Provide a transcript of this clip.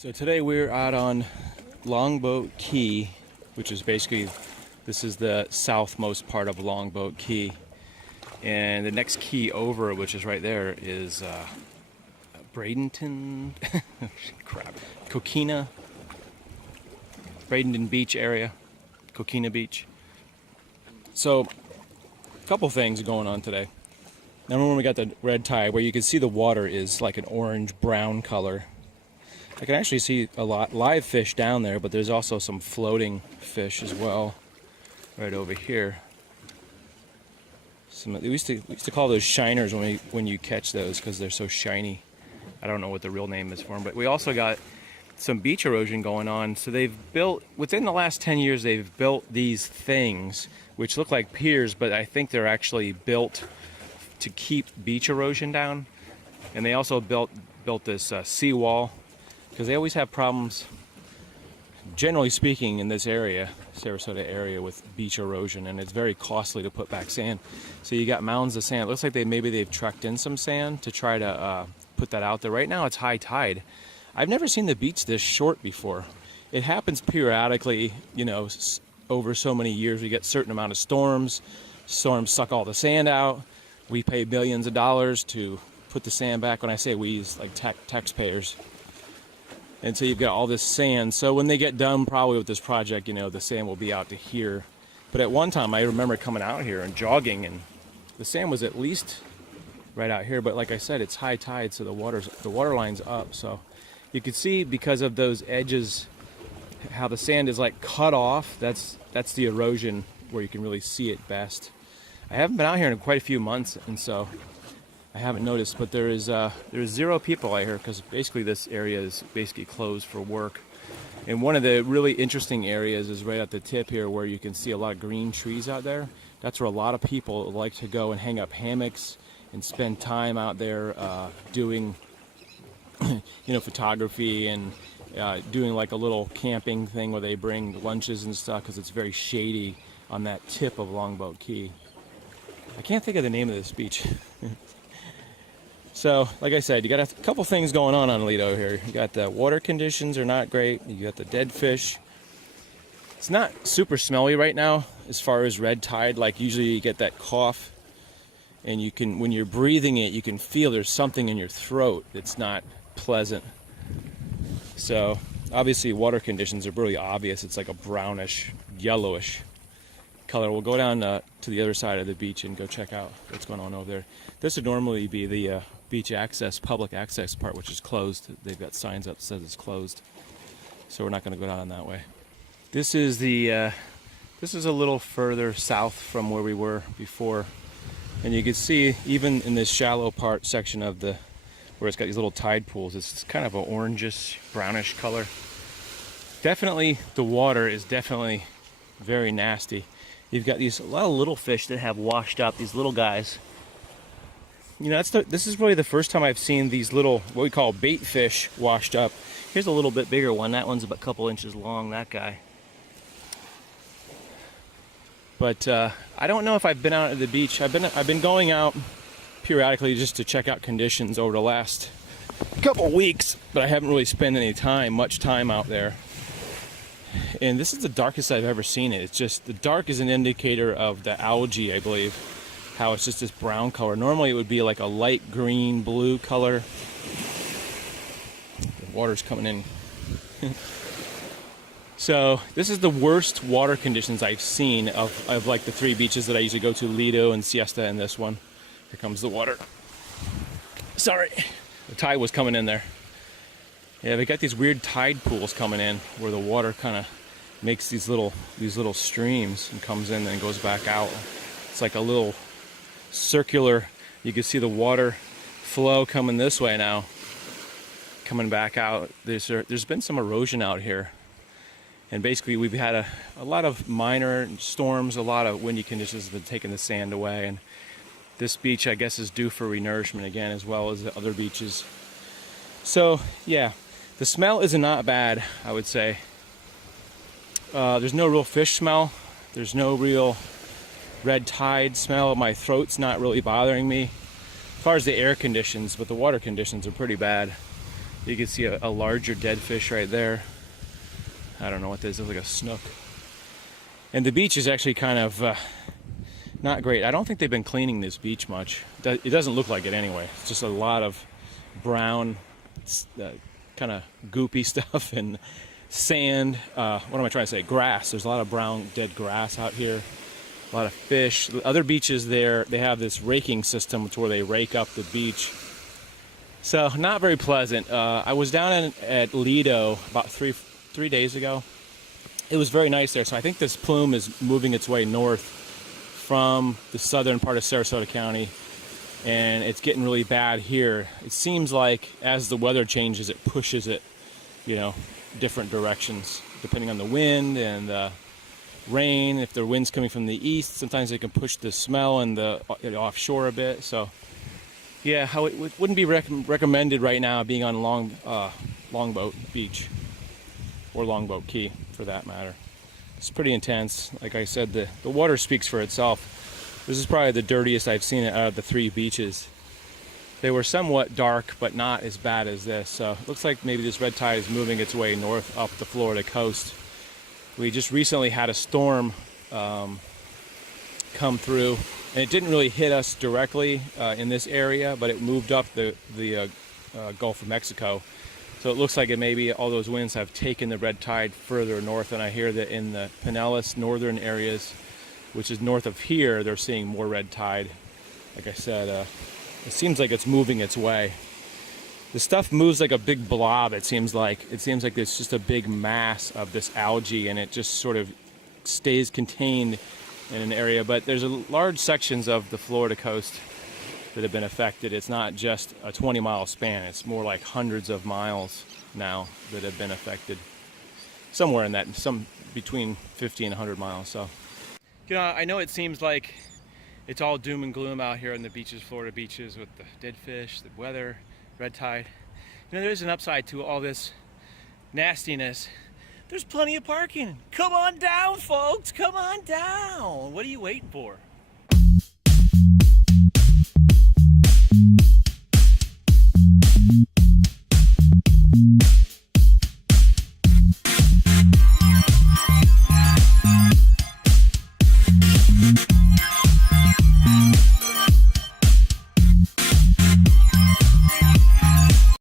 So today we're out on Longboat Key, which is basically, this is the southmost part of Longboat Key. And the next key over, which is right there, is Bradenton, Coquina, Bradenton Beach area, Coquina Beach. So, a couple things going on today. Number one, we got the red tide, where you can see the water is like an orange-brown color. I can actually see a lot live fish down there, but there's also some floating fish as well, right over here. We used to call those shiners when you catch those because they're so shiny. I don't know what the real name is for them, but we also got some beach erosion going on. So they've built, within the last 10 years, they've built these things which look like piers, but I think they're actually built to keep beach erosion down. And they also built this seawall, because they always have problems, generally speaking, in this area, Sarasota area, with beach erosion, and it's very costly to put back sand. So you got mounds of sand. It looks like maybe they've trucked in some sand to try to put that out there. Right now it's high tide. I've never seen the beach this short before. It happens periodically, you know, over so many years. We get a certain amount of storms. Storms suck all the sand out. We pay billions of dollars to put the sand back. When I say we, it's like taxpayers. And so you've got all this sand. So when they get done probably with this project, you know, the sand will be out to here. But at one time I remember coming out here and jogging, and the sand was at least right out here. But like I said, it's high tide, so the water line's up. So you can see, because of those edges, how the sand is like cut off. That's the erosion where you can really see it best. I haven't been out here in quite a few months, and so I haven't noticed, but there's zero people out here because basically this area is basically closed for work. And one of the really interesting areas is right at the tip here, where you can see a lot of green trees out there. That's where a lot of people like to go and hang up hammocks and spend time out there doing, you know, photography and doing like a little camping thing where they bring lunches and stuff, because it's very shady on that tip of Longboat Key. I can't think of the name of this beach. So, like I said, you got a couple things going on Lido here. You got the water conditions are not great. You got the dead fish. It's not super smelly right now as far as red tide. Like usually you get that cough, and you can, when you're breathing it, you can feel there's something in your throat that's not pleasant. So, obviously water conditions are really obvious. It's like a brownish, yellowish color. We'll go down to the other side of the beach and go check out what's going on over there. This would normally be the beach access, public access part, which is closed. They've got signs up that says it's closed, so we're not going to go down that way. This is a little further south from where we were before, and you can see even in this shallow part section of where it's got these little tide pools, it's kind of an orangish, brownish color. Definitely, the water is definitely very nasty. You've got a lot of little fish that have washed up, these little guys. You know, this is really the first time I've seen these little, what we call bait fish, washed up. Here's a little bit bigger one. That one's about a couple inches long, that guy. But I don't know if I've been out at the beach. I've been going out periodically just to check out conditions over the last couple weeks, but I haven't really spent much time out there. And this is the darkest I've ever seen it. It's just, the dark is an indicator of the algae, I believe. How it's just this brown color. Normally it would be like a light green, blue color. The water's coming in. So this is the worst water conditions I've seen of like the three beaches that I usually go to, Lido and Siesta and this one. Here comes the water. Sorry, the tide was coming in there. Yeah, they got these weird tide pools coming in where the water kind of makes these little streams and comes in and goes back out. It's like a little circular. You can see the water flow coming this way now, coming back out. There's been some erosion out here, and basically we've had a lot of minor storms, a lot of windy conditions have been taking the sand away, and this beach, I guess, is due for renourishment again, as well as the other beaches. So yeah, the smell is not bad, I would say. There's no real fish smell. There's no real red tide smell. My throat's not really bothering me as far as the air conditions, but the water conditions are pretty bad. You can see a larger dead fish right there. I don't know what this is, like a snook. And the beach is actually kind of not great. I don't think they've been cleaning this beach much. It doesn't look like it anyway. It's just a lot of brown, kind of goopy stuff and sand. What am I trying to say? Grass. There's a lot of brown dead grass out here. A lot of fish. Other beaches there, they have this raking system to where they rake up the beach. So not very pleasant. I was down at Lido about three days ago. It was very nice there. So I think this plume is moving its way north from the southern part of Sarasota County, and it's getting really bad here. It seems like as the weather changes, it pushes it, different directions depending on the wind and the rain. If the wind's coming from the east, sometimes it can push the smell and the offshore a bit. So yeah, it wouldn't be recommended right now being on Longboat Beach or Longboat Key for that matter. It's pretty intense. Like I said, the water speaks for itself. This is probably the dirtiest I've seen it out of the 3 beaches. They were somewhat dark, but not as bad as this. So it looks like maybe this red tide is moving its way north up the Florida coast. We just recently had a storm come through, and it didn't really hit us directly in this area, but it moved up the Gulf of Mexico. So it looks like maybe all those winds have taken the red tide further north, and I hear that in the Pinellas northern areas, which is north of here, they're seeing more red tide. Like I said, it seems like it's moving its way. The stuff moves like a big blob, it seems like. It seems like there's just a big mass of this algae, and it just sort of stays contained in an area. But there's large sections of the Florida coast that have been affected. It's not just a 20-mile span. It's more like hundreds of miles now that have been affected. Somewhere in that, some between 50 and 100 miles. So, I know it seems like it's all doom and gloom out here on the beaches, Florida beaches, with the dead fish, the weather, red tide. There's an upside to all this nastiness. There's plenty of parking. Come on down, folks. Come on down. What are you waiting for?